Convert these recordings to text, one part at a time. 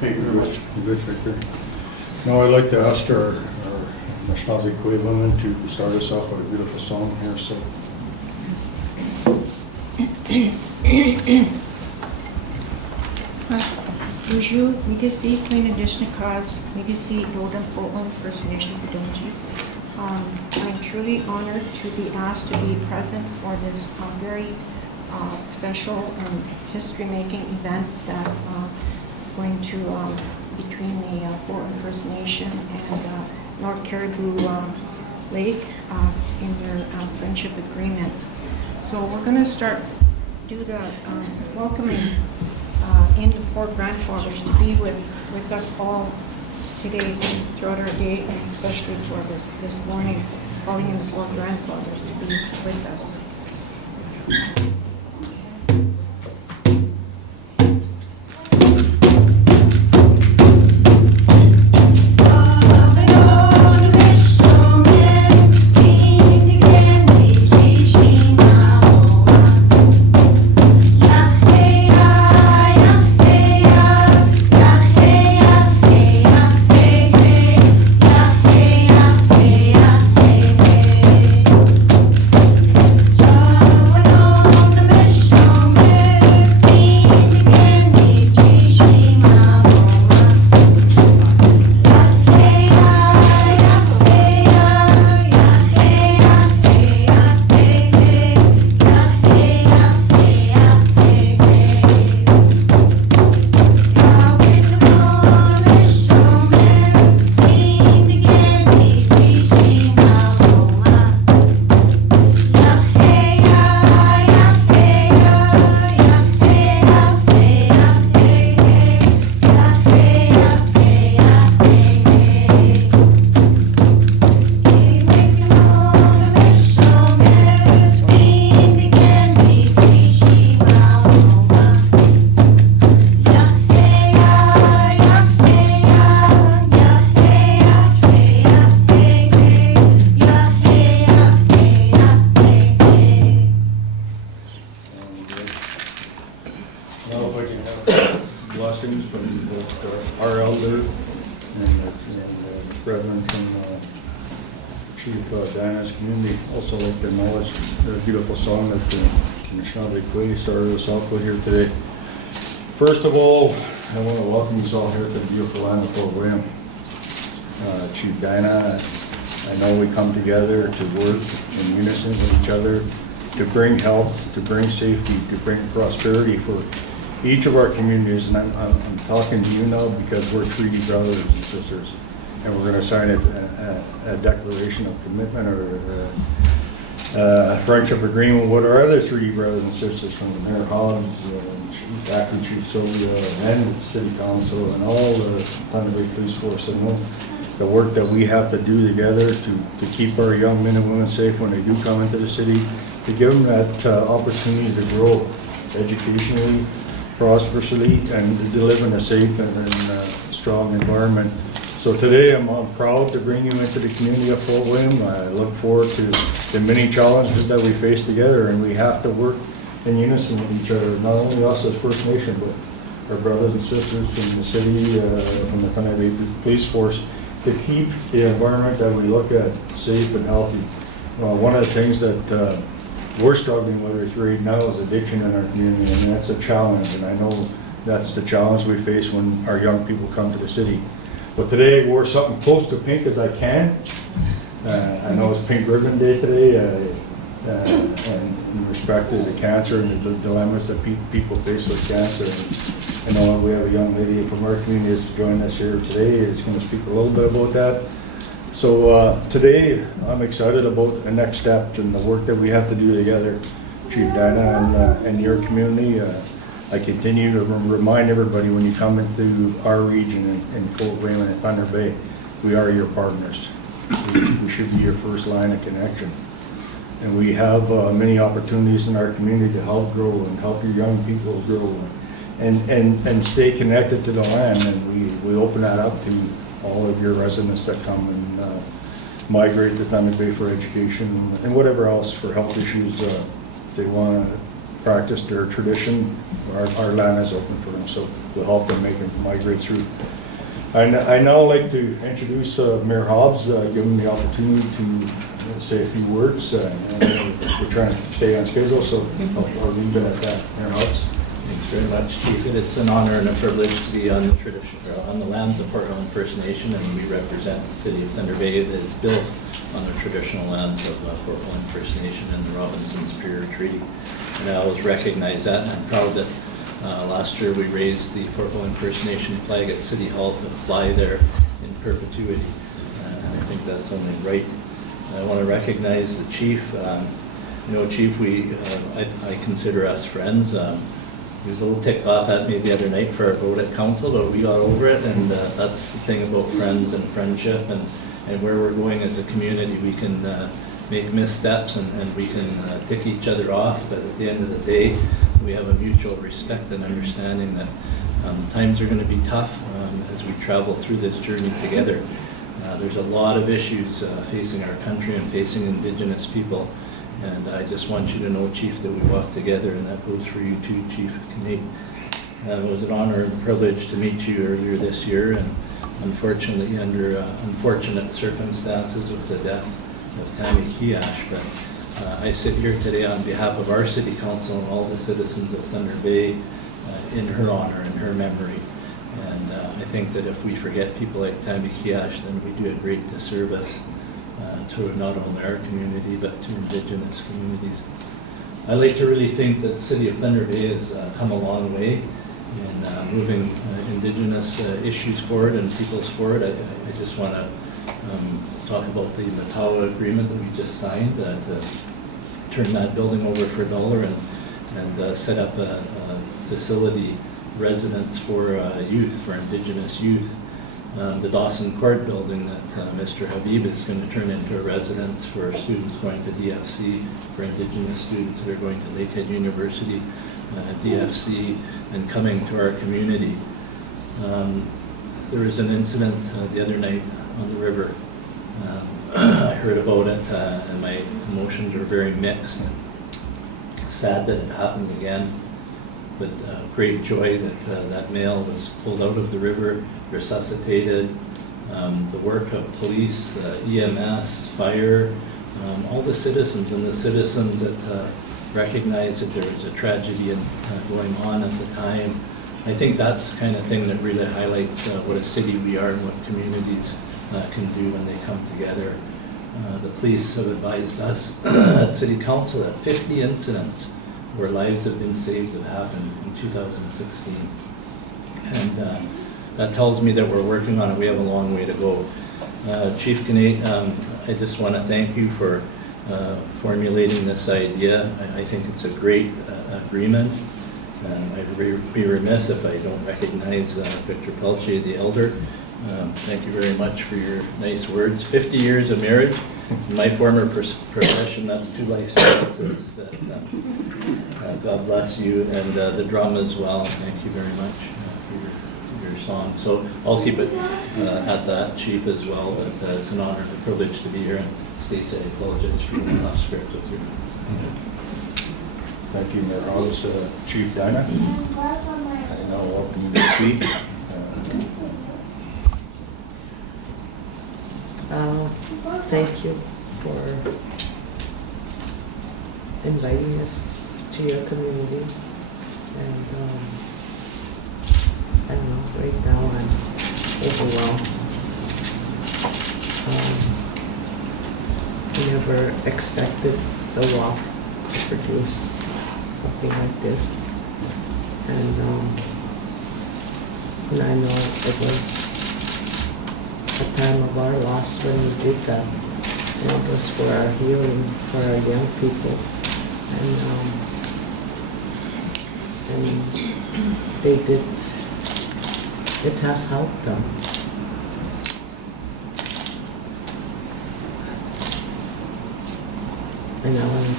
Thank you very much. Good, Victor. Now I'd like to ask our Anishinaabe women to start us off with a beautiful song here. So. Bonjour, Migasi, Queen Adishnikaz, Migasi, Northern Portland First Nation, Budonji. I'm truly honored to be asked to be present for this very special history-making event that is going to between the Portland First Nation and North Caribou Lake in their friendship agreement. So we're going to do the welcoming in the four grandfathers to be with us all today throughout our day, and especially for this morning, calling in the four grandfathers to be with us. Chief Dinah's community. Also like to acknowledge the beautiful song that Anishinaabe started us off with here today. First of all, I want to welcome you all here to the beautiful land of Fort William. Chief Dinah, I know we come together to work in unison with each other to bring health, to bring safety, to bring prosperity for each of our communities. And I'm talking to you now because we're treaty brothers and sisters. And we're going to sign a declaration of commitment or a friendship agreement with our other treaty brothers and sisters from the Mayor Hobbs, Chief Acting Chief Sylvia, and the City Council, and all the Thunder Bay Police Force, and the work that we have to do together to keep our young men and women safe when they do come into the city, to give them that opportunity to grow educationally, prosperously, and to live in a safe and strong environment. So today I'm proud to bring you into the community of Fort William. I look forward to the many challenges that we face together, and we have to work in unison with each other, not only us as First Nation, but our brothers and sisters from the city, from the Thunder Bay Police Force, to keep the environment that we look at safe and healthy. One of the things that we're struggling with right now is addiction in our community, and that's a challenge, and I know that's the challenge we face when our young people come to the city. But today I wore something close to pink as I can. I know it's Pink Ribbon Day today, and in respect to the cancer and the dilemmas that people face with cancer. And I know we have a young lady from our community that's joining us here today. Is going to speak a little bit about that. So today I'm excited about the next step and the work that we have to do together, Chief Dinah and your community. I continue to remind everybody when you come into our region in Fort William and Thunder Bay, we are your partners. We should be your first line of connection. And we have many opportunities in our community to help grow and help your young people grow and stay connected to the land. And we open that up to all of your residents that come and migrate to Thunder Bay for education and whatever else for health issues they want to practice their tradition, our land is open for them, so we'll help them make them migrate through. I now like to introduce Mayor Hobbs, give him the opportunity to say a few words. And we're trying to stay on schedule, so I'll leave it at that. Mayor Hobbs. Thanks very much, Chief. It's an honor and a privilege to be on the lands of Fort Wayne First Nation, and we represent the city of Thunder Bay that is built on the traditional lands of Fort Wayne First Nation and the Robinson-Superior Treaty. And I always recognize that, and I'm proud that last year we raised the Fort Wayne First Nation flag at City Hall to fly there in perpetuity, and I think that's only right. I want to recognize the Chief. Chief, I consider us friends. He was a little ticked off at me the other night for our vote at council, but we got over it, and that's the thing about friends and friendship, and where we're going as a community. We can make missteps and we can tick each other off, but at the end of the day, we have a mutual respect and understanding that times are going to be tough as we travel through this journey together. There's a lot of issues facing our country and facing Indigenous people. And I just want you to know, Chief, that we walk together, and that goes for you too, Chief Kanate. It was an honor and privilege to meet you earlier this year, and unfortunately under unfortunate circumstances with the death of Tammy Keeash. But I sit here today on behalf of our City Council and all the citizens of Thunder Bay in her honor and her memory. And I think that if we forget people like Tammy Keeash, then we do a great disservice to not only our community, but to Indigenous communities. I like to really think that the City of Thunder Bay has come a long way in moving Indigenous issues forward and peoples forward. I just want to talk about the Mamow agreement that we just signed to turn that building over for $1 and set up a facility residence for youth, for Indigenous youth. The Dawson Court building that Mr. Habib is going to turn into a residence for students going to DFC, for Indigenous students that are going to Lakehead University, DFC, and coming to our community. There was an incident the other night on the river. I heard about it and my emotions were very mixed. Sad that it happened again, but great joy that that male was pulled out of the river, resuscitated. The work of police, EMS, fire, all the citizens and the citizens that recognized that there was a tragedy going on at the time. I think that's the kind of thing that really highlights what a city we are and what communities can do when they come together. The police have advised us at City Council that 50 incidents where lives have been saved have happened in 2016. And that tells me that we're working on it. We have a long way to go. Chief Kanate, I just want to thank you for formulating this idea. I think it's a great agreement. I'd be remiss if I don't recognize Victor Pelche, the elder. Thank you very much for your nice words. 50 years of marriage. In my former profession, that's 2 life sentences. God bless you, and the drum as well. Thank you very much for your song. So I'll keep it at that, Chief, as well. But it's an honor and a privilege to be here. And Stacey, I apologize for going off script with you. Thank you, Mayor Hobbs. Chief Dinah. I now welcome you to speak. Thank you for inviting us to your community. And I don't know, right now I'm overwhelmed. I never expected the walk to produce something like this. And I know it was a time of our loss when we did that. And it was for our healing, for our young people. And they did, it has helped them. And I want to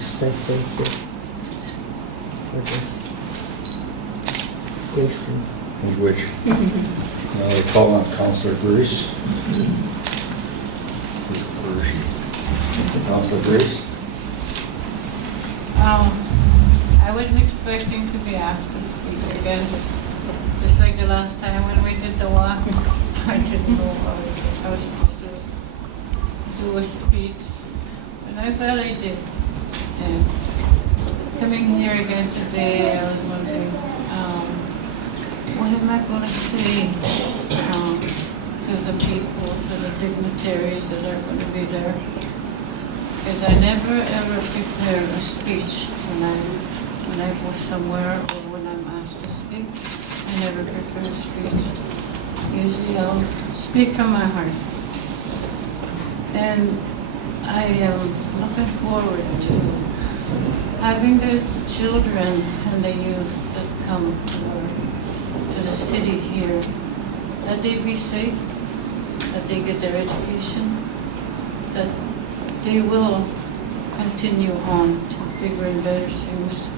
just say thank you for this grace. Which now we call on Councillor Grace. Councillor Grace. I wasn't expecting to be asked to speak again. Just like the last time when we did the walk, I didn't know I was supposed to do a speech. And I thought I did. And coming here again today, I was wondering, what am I going to say to the people, to the dignitaries that are going to be there? Because I never ever prepare a speech when I go somewhere or when I'm asked to speak. I never prepare a speech. Usually I'll speak from my heart. And I am looking forward to having the children and the youth that come to the city here, that they be safe, that they get their education, that they will continue on to bigger and better things,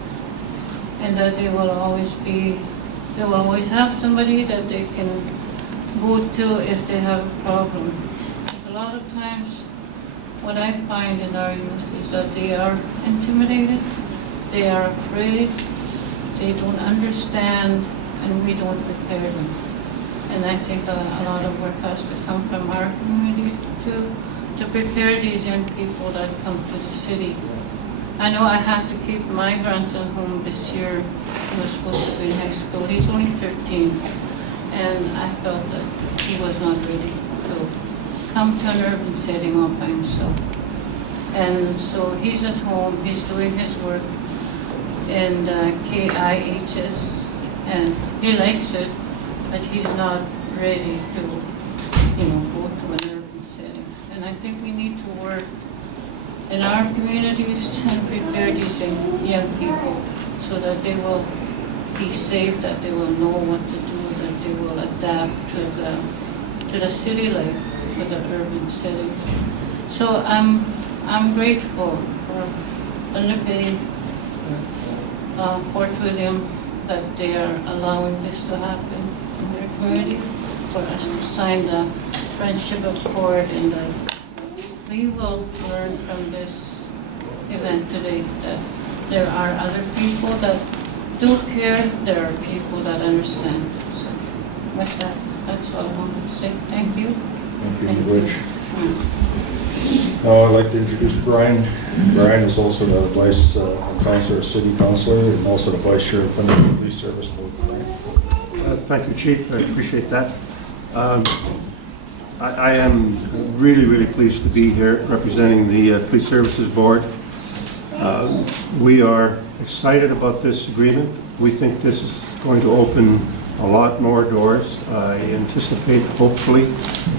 and that they will always have somebody that they can go to if they have a problem. Because a lot of times what I find in our youth is that they are intimidated, they are afraid, they don't understand, and we don't prepare them. And I think a lot of work has to come from our community to prepare these young people that come to the city. I know I had to keep my grandson home this year. He was supposed to be in high school. He's only 13. And I felt that he was not ready to come to an urban setting all by himself. And so he's at home, he's doing his work in KIHS, and he likes it, but he's not ready to, go to an urban setting. And I think we need to work in our communities and prepare these young people so that they will be safe, that they will know what to do, that they will adapt to the city life, to the urban settings. So I'm grateful for Thunder Bay, Fort William, that they are allowing this to happen in their community, for us to sign the friendship accord, and that we will learn from this event today that there are other people that do care, there are people that understand. So with that, that's all I want to say. Thank you. Thank you, Rich. Now I'd like to introduce Brian. Brian is also the Vice Councilor, City Councilor, and also the Vice Chair of the Police Service Board. Thank you, Chief. I appreciate that. I am really, really pleased to be here representing the Police Services Board. We are excited about this agreement. We think this is going to open a lot more doors. I anticipate, hopefully,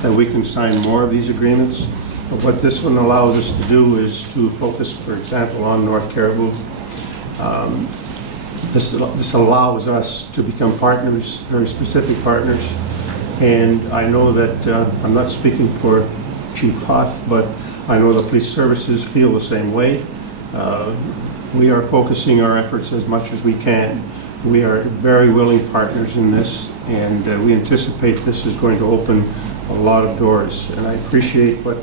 that we can sign more of these agreements. But what this one allows us to do is to focus, for example, on North Caribou. This allows us to become partners, very specific partners. And I know that, I'm not speaking for Chief Hoth, but I know the police services feel the same way. We are focusing our efforts as much as we can. We are very willing partners in this, and we anticipate this is going to open a lot of doors. And I appreciate what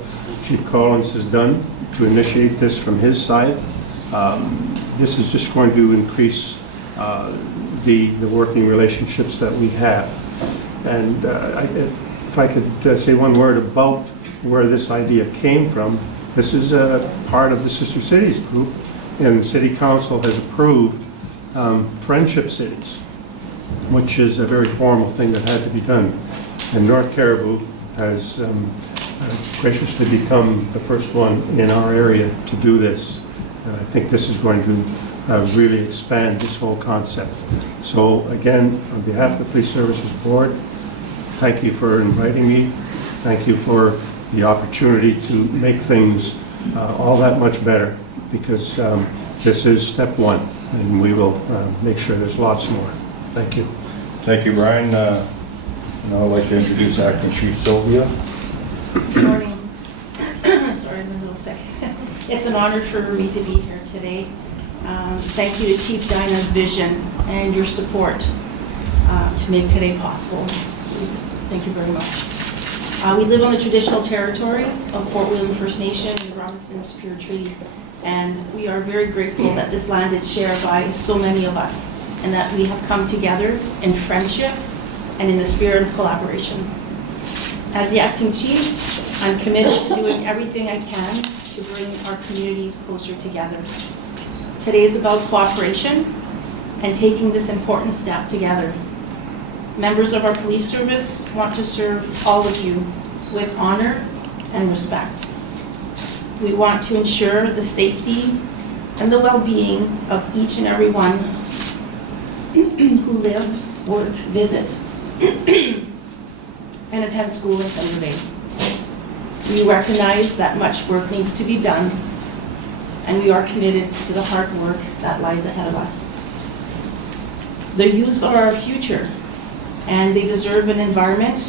Chief Collins has done to initiate this from his side. This is just going to increase the working relationships that we have. And if I could say one word about where this idea came from, this is a part of the Sister Cities group, and City Council has approved friendship cities, which is a very formal thing that had to be done. And North Caribou has graciously become the first one in our area to do this. And I think this is going to really expand this whole concept. So again, on behalf of the Police Services Board, thank you for inviting me. Thank you for the opportunity to make things all that much better, because this is step one, and we will make sure there's lots more. Thank you. Thank you, Brian. Now I'd like to introduce Acting Chief Sylvia. Good morning. Sorry, I'm a little sick. It's an honor for me to be here today. Thank you to Chief Dinah's vision and your support to make today possible. Thank you very much. We live on the traditional territory of Fort William First Nation and the Robinson Superior Treaty And we are very grateful that this land is shared by so many of us and that we have come together in friendship and in the spirit of collaboration. As the acting chief, I'm committed to doing everything I can to bring our communities closer together. Today is about cooperation and taking this important step together. Members of our police service want to serve all of you with honor and respect. We want to ensure the safety and the well-being of each and every one who live, work, visit, and attend school in Thunder Bay. We recognize that much work needs to be done, and we are committed to the hard work that lies ahead of us. The youth are our future, and they deserve an environment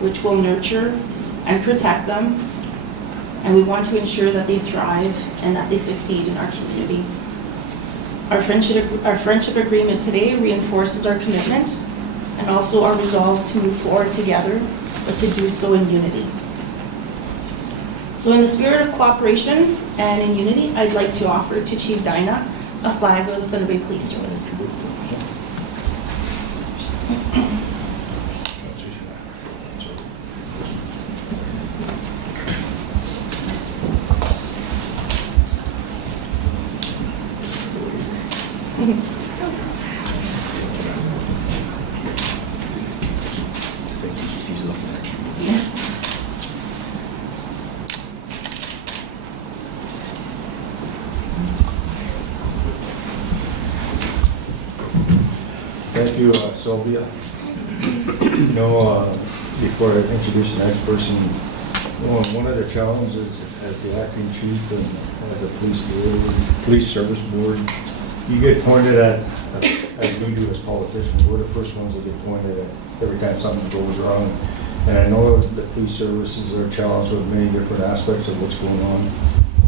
which will nurture and protect them, and we want to ensure that they thrive and that they succeed in our community. Our friendship agreement today reinforces our commitment and also our resolve to move forward together, but to do so in unity. So in the spirit of cooperation and in unity, I'd like to offer to Chief Dinah a flag of the Thunder Bay Police Service. Thank you, Sylvia. Before I introduce the next person, one of the challenges as the acting chief and as a police service board, you get pointed at, as we do as politicians, we're the first ones that get pointed at every time something goes wrong. And I know the police services are challenged with many different aspects of what's going on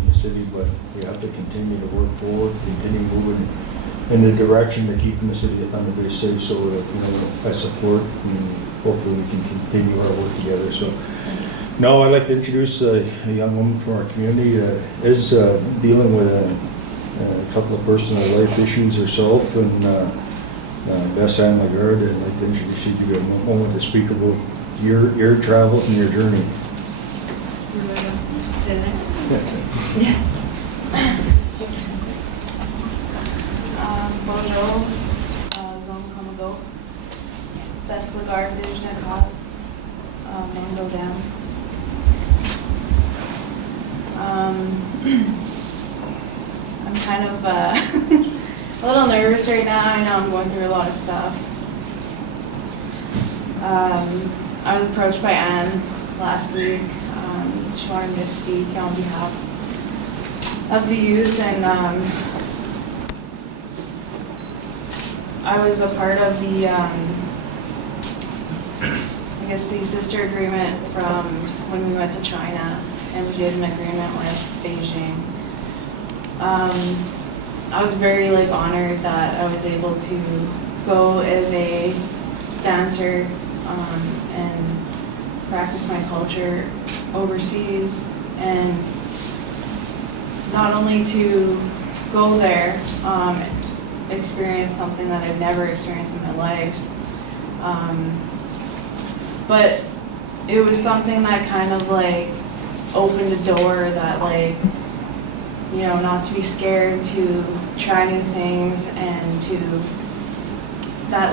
in the city, but we have to continue to work forward, continue moving in the direction of keeping the city of Thunder Bay safe, so that I support and hopefully we can continue our work together. So now I'd like to introduce a young woman from our community that is dealing with a couple of personal life issues herself, and Bess Ann Lagarde, I'd like to introduce you to a moment to speak about your travels and your journey. Bonjour, Zone Kamago, Bess Lagarde, Digital Cause, Mango Dam. I'm kind of a little nervous right now. I know I'm going through a lot of stuff. I was approached by Anne last week. She wanted me to speak on behalf of the youth, and I was a part of the, I guess the sister agreement from when we went to China, and we did an agreement with Beijing. I was very honored that I was able to go as a dancer and practice my culture overseas, and not only to go there, experience something that I've never experienced in my life, but it was something that kind of opened a door that not to be scared to try new things, and to that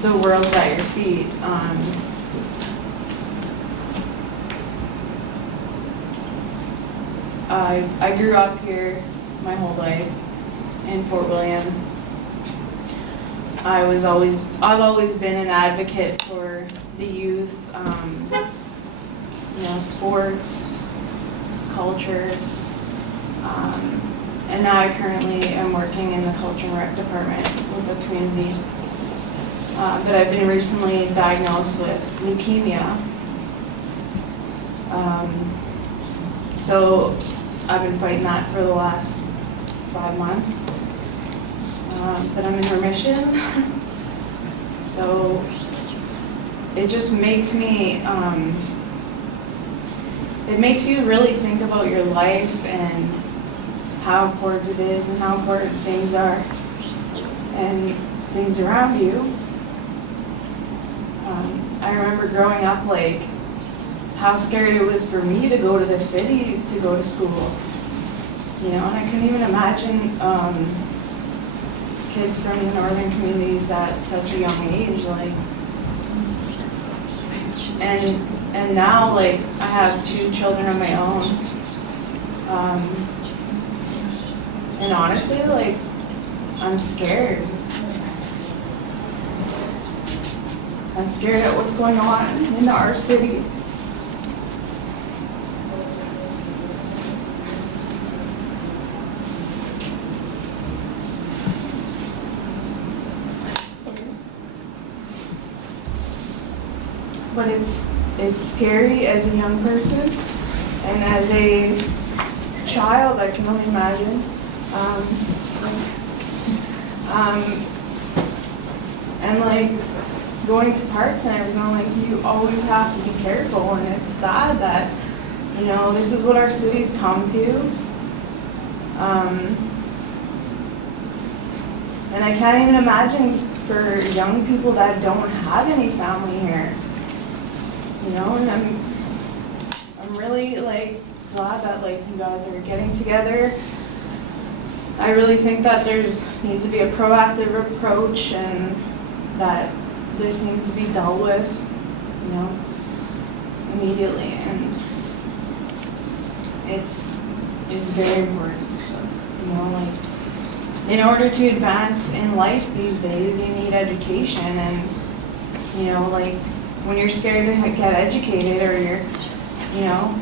the world's at your feet. I grew up here my whole life in Fort William. I've always been an advocate for the youth, sports, culture, and now I currently am working in the Culture and Rec department with the community. But I've been recently diagnosed with leukemia. So I've been fighting that for the last 5 months. But I'm in remission. So it just makes me, it makes you really think about your life and how important it is and how important things are and things around you. I remember growing up, like, how scared it was for me to go to the city to go to school. You know, and I couldn't even imagine kids from the northern communities at such a young age, like, and now, like, I have 2 children of my own, and honestly, like, I'm scared. I'm scared at what's going on in our city. But it's scary as a young person, and as a child, I can only imagine. And like going to parks and everything, like you always have to be careful, and it's sad that, you know, this is what our city's come to. And I can't even imagine for young people that don't have any family here. You know, and I'm really like glad that like you guys are getting together. I really think that needs to be a proactive approach, and that this needs to be dealt with, you know, immediately, and it's very important. So, you know, like, in order to advance in life these days, you need education, and, you know, like, when you're scared to get educated, or you're, you know,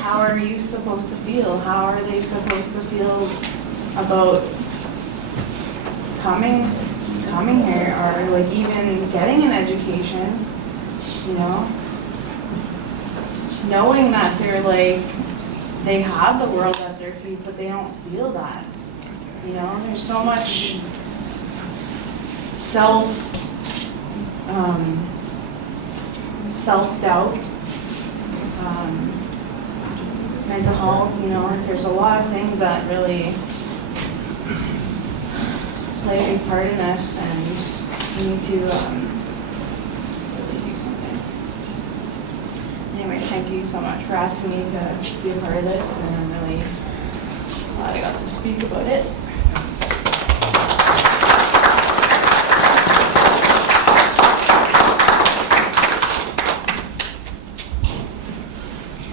how are you supposed to feel? How are they supposed to feel about coming here, or like even getting an education, you know? Knowing that they have the world at their feet, but they don't feel that, you know? There's so much self-doubt, mental health, you know, there's a lot of things that really play a big part in this, and we need to really do something. Anyway, thank you so much for asking me to be a part of this, and I'm really glad I got to speak about it.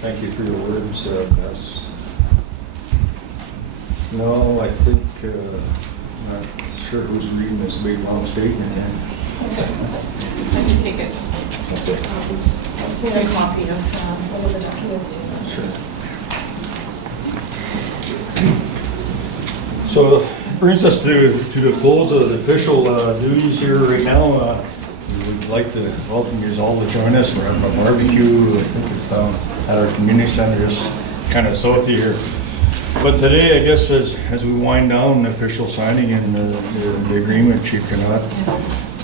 Thank you for your words, Bess. No, I think, not sure who's reading this big long statement here. I can take it. Okay. I just need a copy of all of the documents just. Sure. So it brings us to the close of the official duties here right now. We would like to welcome you all to join us. We're having a barbecue, I think it's down at our community center, just kind of south of here. But today, I guess, as we wind down the official signing and the agreement, Chief Kanate,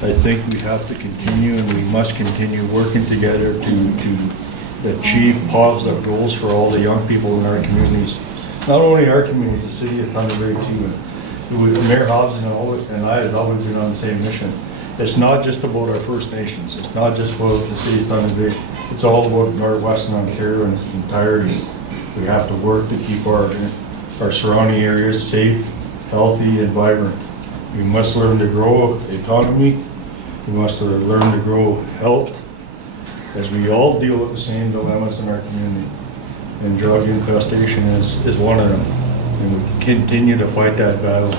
I think we have to continue, and we must continue working together to achieve positive goals for all the young people in our communities. Not only our communities, the city of Thunder Bay too. Mayor Hobbs and I have always been on the same mission. It's not just about our First Nations. It's not just about the city of Thunder Bay. It's all about Northwestern Ontario in its entirety. We have to work to keep our surrounding areas safe, healthy, and vibrant. We must learn to grow the economy. We must learn to grow health, as we all deal with the same dilemmas in our community. And drug infestation is one of them. And we continue to fight that battle.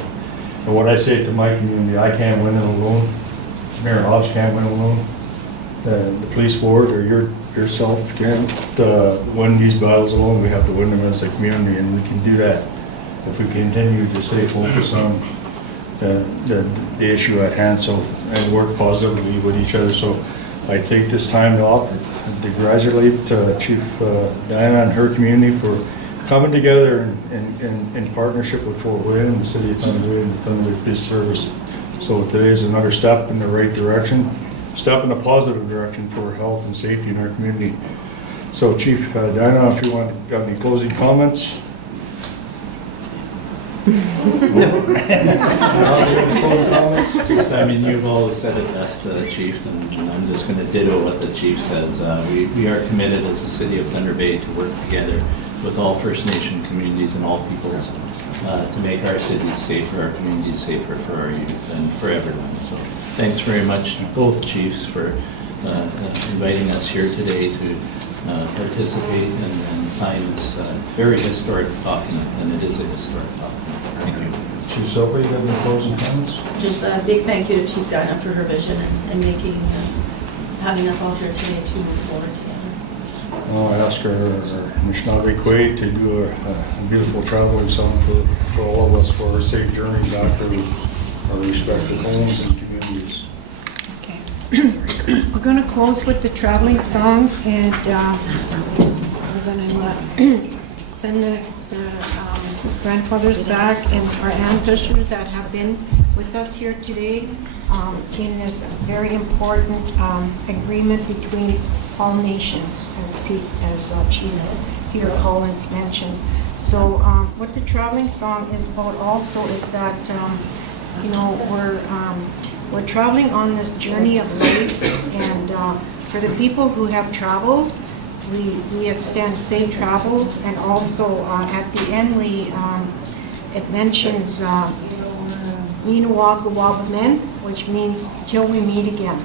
And what I say to my community, I can't win it alone. Mayor Hobbs can't win alone. The police board or yourself can't win these battles alone. We have to win them as a community, and we can do that if we continue to stay focused on the issue at hand, and work positively with each other. So I take this time to congratulate Chief Dinah and her community for coming together in partnership with Fort William and the City of Thunder Bay and the Thunder Bay Police Service. So today is another step in the right direction, step in a positive direction for health and safety in our community. So Chief Dinah, if you got any closing comments? I mean, you've always said it best, Chief, and I'm just going to ditto what the Chief says. We are committed as the City of Thunder Bay to work together with all First Nation communities and all peoples to make our cities safer, our communities safer for our youth and for everyone. So thanks very much to both chiefs for inviting us here today to participate and sign this very historic document, and it is a historic document. Thank you. Chief Silva, you got any closing comments? Just a big thank you to Chief Dinah for her vision and making, having us all here today to move forward together. I'll ask our Anishinaabe Quay to do a beautiful traveling song for all of us for our safe journey back to our respective homes and communities. Okay. We're going to close with the traveling song, and we're going to send the grandfathers back and our ancestors that have been with us here today in this very important agreement between all nations, as Chief Peter Collins mentioned. So what the traveling song is about also is that you know, we're traveling on this journey of life, and for the people who have traveled, we extend safe travels, and also at the end it mentions Nina Waka Waba Men, which means till we meet again.